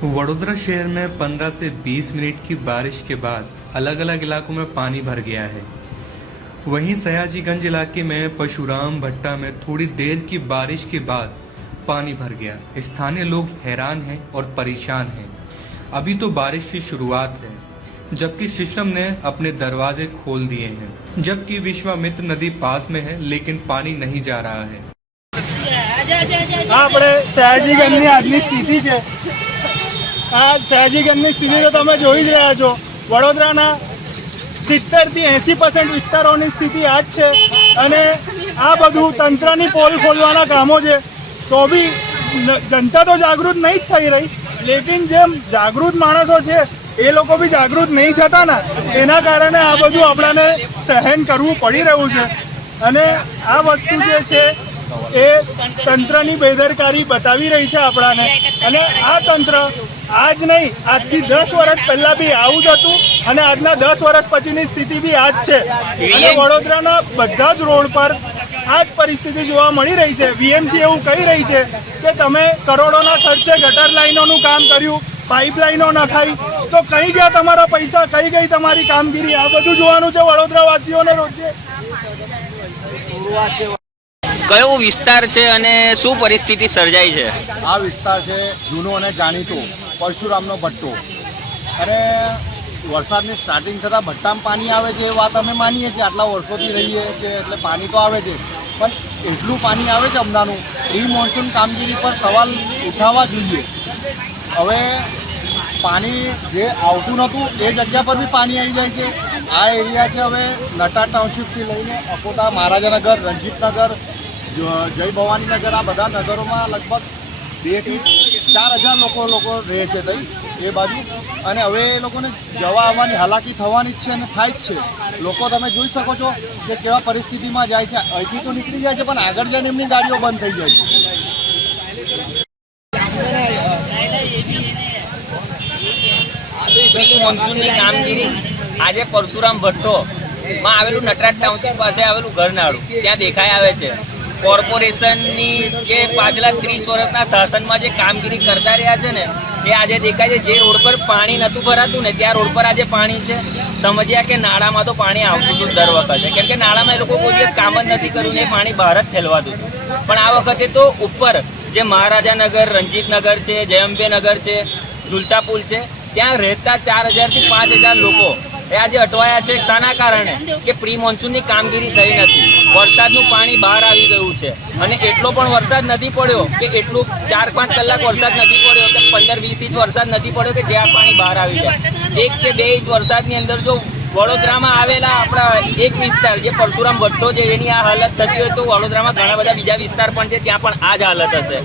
वडोदरा शहर में 15 से 20 मिनट की बारिश के बाद अलग अलग इलाकों में पानी भर गया है। वहीं सयाजीगंज इलाके में परशुराम भट्टा में थोड़ी देर की बारिश के बाद पानी भर गया। स्थानीय लोग हैरान हैं और परेशान हैं। अभी तो बारिश की शुरुआत है, जबकि सिस्टम ने अपने दरवाजे खोल दिए हैं। जबकि विश्वामित्र नदी पास में है, लेकिन पानी नहीं जा रहा है। આપણે સયાજીગંજની આજની સ્થિતિ છે। આ સયાજીગંજની સ્થિતિ તો તમે જોઈ જ રહ્યા છો। વડોદરાના 70 થી 80% વિસ્તારોની સ્થિતિ આ જ છે અને આ બધું તંત્રની પોલ ખોલવાના કામો છે। તો બી જનતા તો જાગૃત નહીં જ થઈ રહી, લેકિન જેમ જાગૃત માણસો છે એ લોકો બી જાગૃત નહીં થતા ને, એના કારણે આ બધું આપણાને સહન કરવું પડી રહ્યું છે। અને આ વસ્તુ જે છે એ તંત્રની બેદરકારી બતાવી રહી છે આપણાને। અને આ તંત્ર આજ નહીં, આજથી 10 વર્ષ પહેલા બી આવું જ હતું અને આજના 10 વર્ષ પછીની સ્થિતિ બી આ જ છે। અને વડોદરાના બધા જ રોડ પર આ જ પરિસ્થિતિ જોવા મળી રહી છે। વીએમસી એવું કહી રહી છે કે તમે કરોડોના ખર્ચે ગટર લાઈનોનું કામ કર્યું, પાઇપલાઇનો નખાઈ, તો કઈ ગયા તમારા પૈસા, કઈ ગઈ તમારી કામગીરી? આ બધું જોવાનું છે વડોદરાવાસીઓને રોજે। કયો વિસ્તાર છે અને શું પરિસ્થિતિ સર્જાઈ છે? આ વિસ્તાર છે જૂનો અને જાણીતો પરશુરામનો ભટ્ટો। અને વરસાદની સ્ટાર્ટિંગ થતાં ભટ્ટામાં પાણી આવે છે એ વાત અમે માનીએ છીએ, આટલા વર્ષોથી રહીએ છીએ એટલે પાણી તો આવે છે, પણ એટલું પાણી આવે છે હમણાંનું પ્રી મોન્સૂન કામગીરી પર સવાલ ઉઠાવવા જોઈએ। હવે પાણી જે આવતું નહોતું એ જગ્યા પર બી પાણી આવી જાય છે। આ એરિયા છે હવે નટા ટાઉનશીપથી લઈને અકોટા, મહારાજાનગર, રણજીતનગર, જય ભવાનીનગર, આ બધા નગરોમાં લગભગ 2 થી 4,000 લોકો રહે છે તઈ એ બાજુ। અને હવે એ લોકોને જવા આવવાની હાલાકી થવાની જ છે અને થાય જ છે। લોકો તમે જોઈ શકો છો કે કેવા પરિસ્થિતિમાં જાય છે। અહીંથી તો નીકળી જાય છે પણ આગળ જઈને એમની ગાડીઓ બંધ થઈ જાય છે। મોન્સૂનની કામગીરી આજે પરશુરામ ભટ્ટોમાં આવેલું નટરાજ ટાઉનશીપ પાસે આવેલું ઘરનાળું ત્યાં દેખાઈ આવે છે। કોર્પોરેશનની જે પાછલા 30 વર્ષના શાસનમાં જે કામગીરી કરતા રહ્યા છે ને એ આજે દેખાય છે। જે રોડ પર પાણી નહોતું ભરાતું ને ત્યાં રોડ પર આજે પાણી છે। સમજ્યા કે નાળામાં તો પાણી આવતું હતું દર વખતે, કેમ કે નાળામાં એ લોકો કોઈ દિવસ કામ જ નથી કર્યું ને પાણી બહાર જ ઠેલવાતું હતું। પણ આ વખતે તો ઉપર જે મહારાજાનગર, રણજીતનગર છે, જયંબેનગર છે, ઝુલતા પુલ છે, ત્યાં રહેતા 4,000 થી 5,000 લોકો એ આજે અટવાયા છે। શાના કારણે? કે પ્રી મોન્સૂનની કામગીરી થઈ નથી, વરસાદનું પાણી બહાર આવી ગયું છે। અને એટલો પણ વરસાદ નથી પડ્યો કે એટલું 4-5 કલાક વરસાદ નથી પડ્યો કે 15-20 ઇંચ વરસાદ નથી પડ્યો કે જ્યાં પાણી બહાર આવી જાય। 1 કે 2 ઇંચ વરસાદની અંદર જો વડોદરામાં આવેલા આપણા એક વિસ્તાર જે પરશુરામ ભટ્ટો છે એની આ હાલત થતી હોય તો વડોદરામાં ઘણા બધા બીજા વિસ્તાર પણ છે, ત્યાં પણ આ જ હાલત હશે।